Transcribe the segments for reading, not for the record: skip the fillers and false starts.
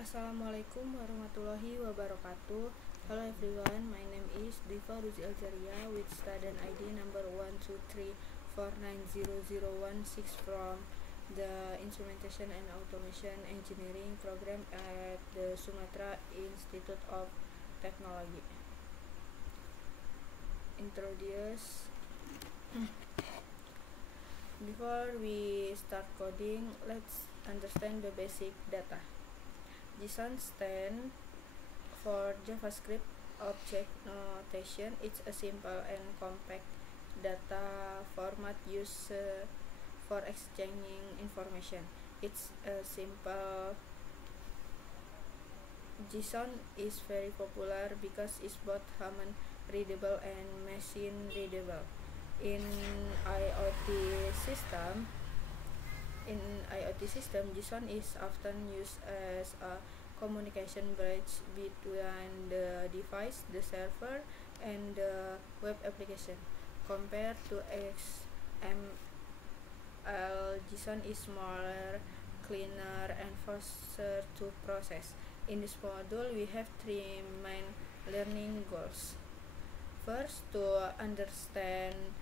Assalamualaikum warahmatullahi wabarakatuh. Hello everyone, my name is Diva Ruzi Aljaria with student ID number 123490016 from the Instrumentation and Automation Engineering program at the Sumatra Institute of Technology. Introduce. Before we start coding, let's understand the basic data. JSON stands for JavaScript Object Notation. It's a simple and compact data format used for exchanging information. It's a simple. JSON is very popular because it's both human readable and machine readable. In IoT system, JSON is often used as a communication bridge between the device, the server, and the web application. Compared to XML, JSON is smaller, cleaner, and faster to process. In this module, we have three main learning goals. First, to understand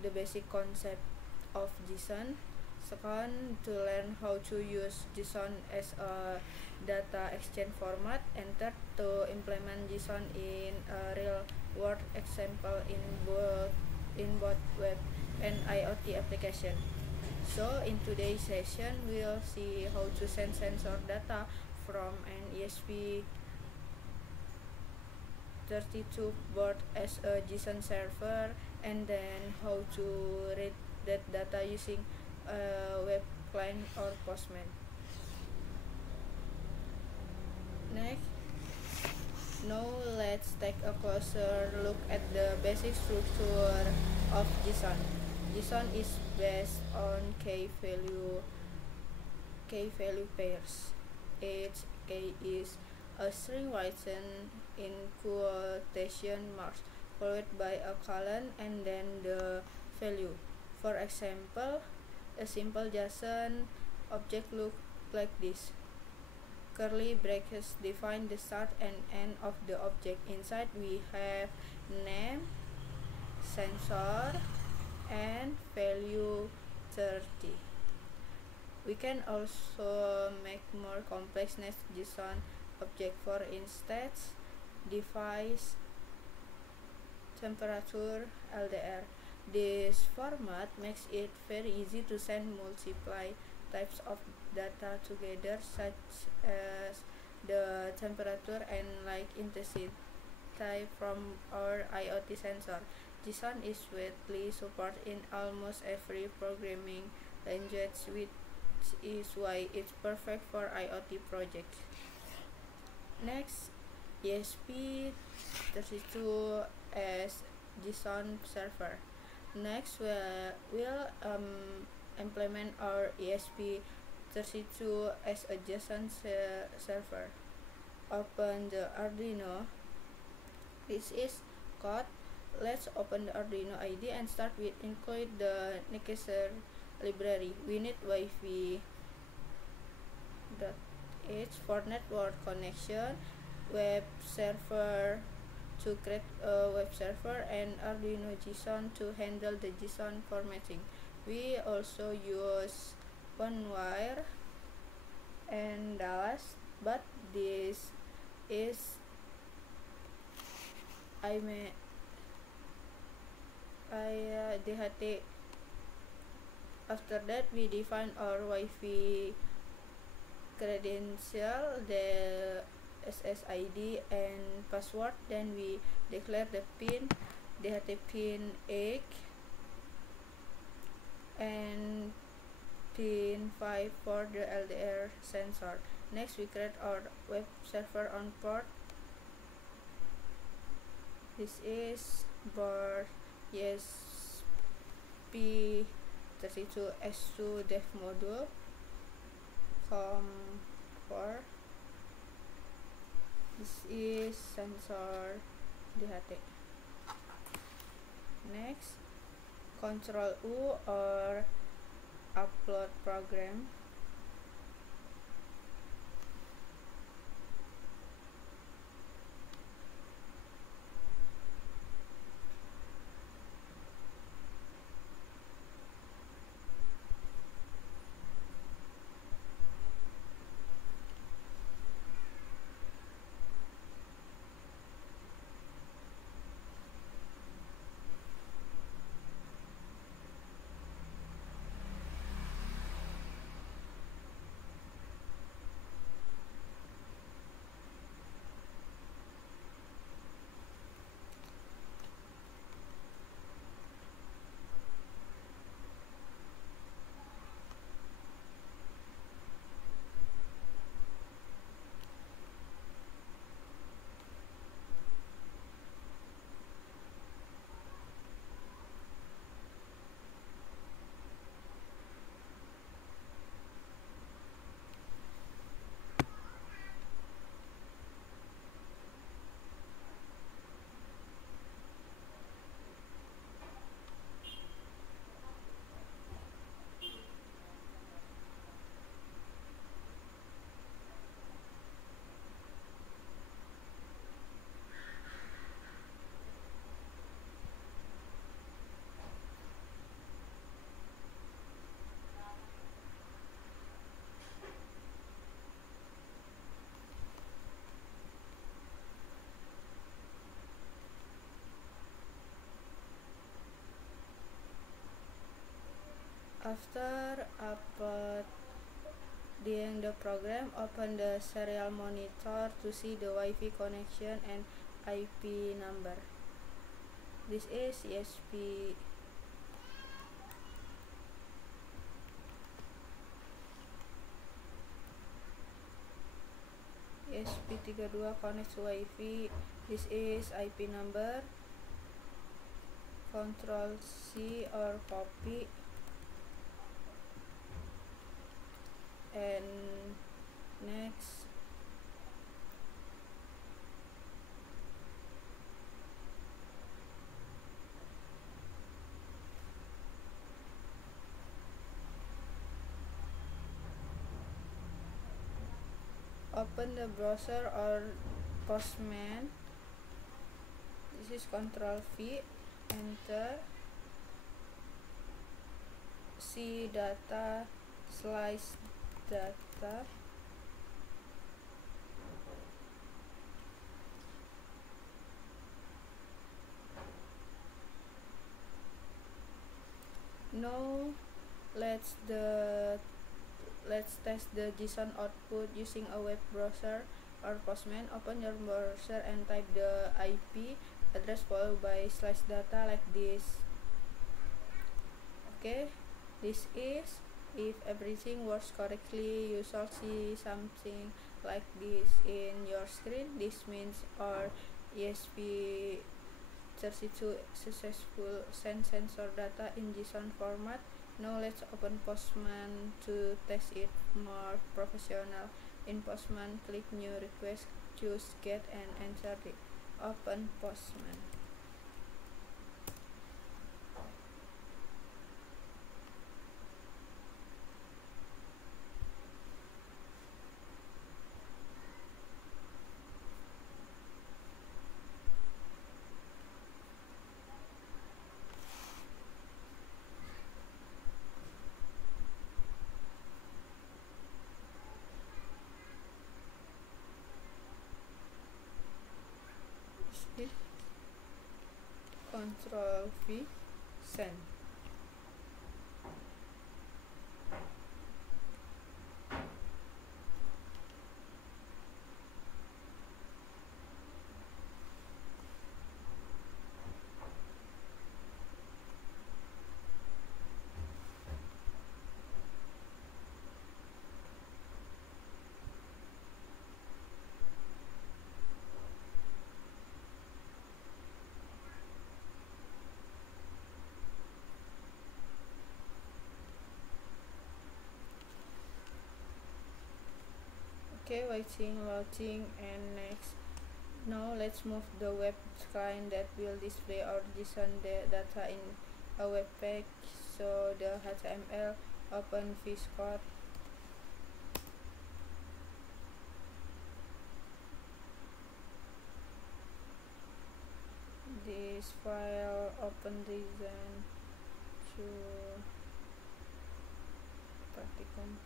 the basic concept of JSON. Second, to learn how to use JSON as a data exchange format. And third, to implement JSON in a real-world example in both web and IoT application. So, in today's session, we'll see how to send sensor data from an ESP32 board as a JSON server, and then how to read that data using a web client or Postman. Next, now let's take a closer look at the basic structure of JSON. JSON is based on key-value pairs. Each key is a string written in quotation marks, followed by a colon and then the value. For example, a simple JSON object looks like this. Curly brackets define the start and end of the object. Inside we have name, sensor, and value 30. We can also make more complex next JSON object. For instance, device temperature LDR. This format makes it very easy to send multiple types of data together, such as the temperature and light intensity from our IoT sensor. JSON is widely supported in almost every programming language, which is why it's perfect for IoT projects. Next, ESP32 as JSON server. Next, we'll implement our ESP32 as a JSON server. Open the Arduino. This is code. Let's open the Arduino IDE and start with include the necessary library. We need Wi-Fi .h for network connection, web server to create a web server, and Arduino JSON to handle the JSON formatting. We also use OneWire and Dallas, but this is DHT. After that, we define our Wi-Fi credential, the SSID and password. Then we declare the pin, DHT pin 8 and pin 5 for the LDR sensor. Next, we create our web server on port. This is board ESP32S2 dev module COM4. This is sensor DHT. Next, Control U or upload program. After uploading the program, open the serial monitor to see the Wi-Fi connection and IP number. This is ESP32 connects to Wi-Fi. This is IP number. Control C or copy, and next open the browser or Postman. This is Control V, enter, see data, slice data, now let's test the JSON output using a web browser or Postman. Open your browser and type the IP address followed by slice data like this. Okay, this is, if everything works correctly, you shall see something like this in your screen. This means our ESP32 successful send sensor data in JSON format. Now let's open Postman to test it more professional. In Postman, click new request, choose get and enter the open Postman. Control V, send. Okay, waiting, loading, and next. Now let's move the web client that will display our JSON data in a web page. So the HTML, open VS Code. This file, open design to practicum.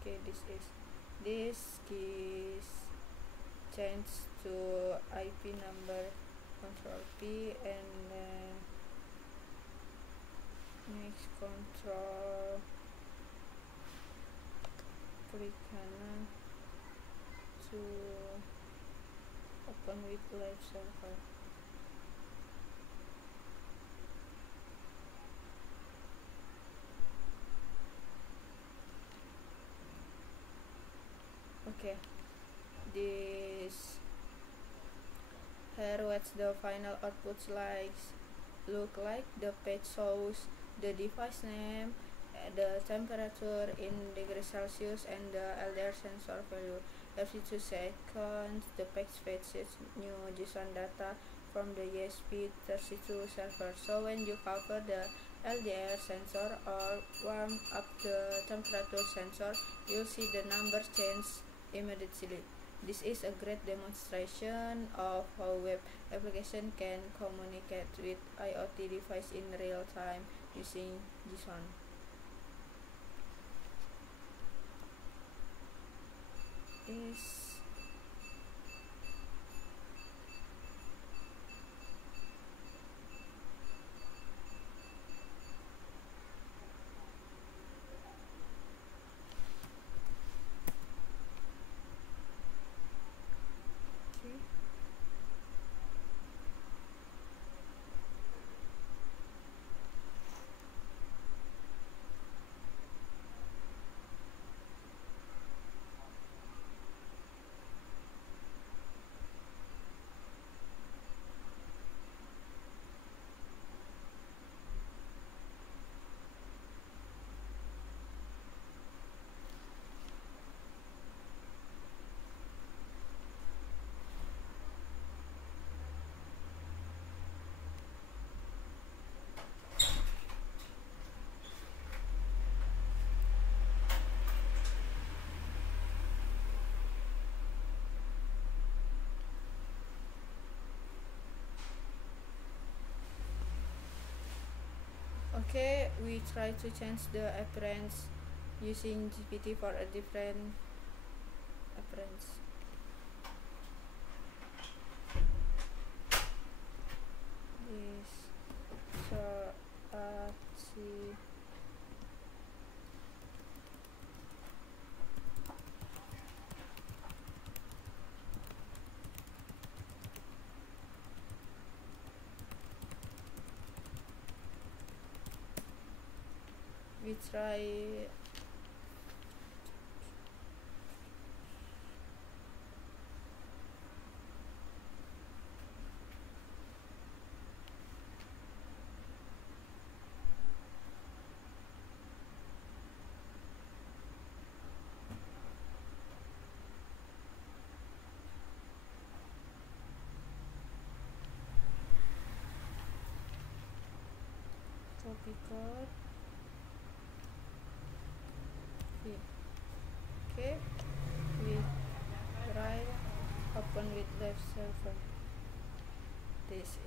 Okay, this keys change to IP number, Control P, and then next control klik kanan to open with live server. Okay, this here what the final outputs look like. The page shows the device name, the temperature in degrees Celsius, and the LDR sensor value. Every 2 seconds, the page fetches new JSON data from the ESP32 server. So when you cover the LDR sensor or warm up the temperature sensor, you'll see the numbers change immediately. This is a great demonstration of how web application can communicate with IoT device in real time using JSON. Okay, we try to change the appearance using GPT for a different appearance. This so see we try copy code. Okay, we try open with web server. This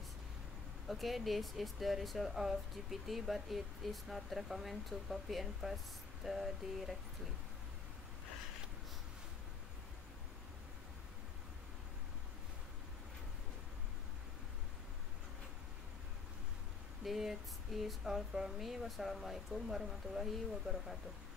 is the result of GPT, but it is not recommended to copy and paste directly. This is all from me. Wassalamualaikum warahmatullahi wabarakatuh.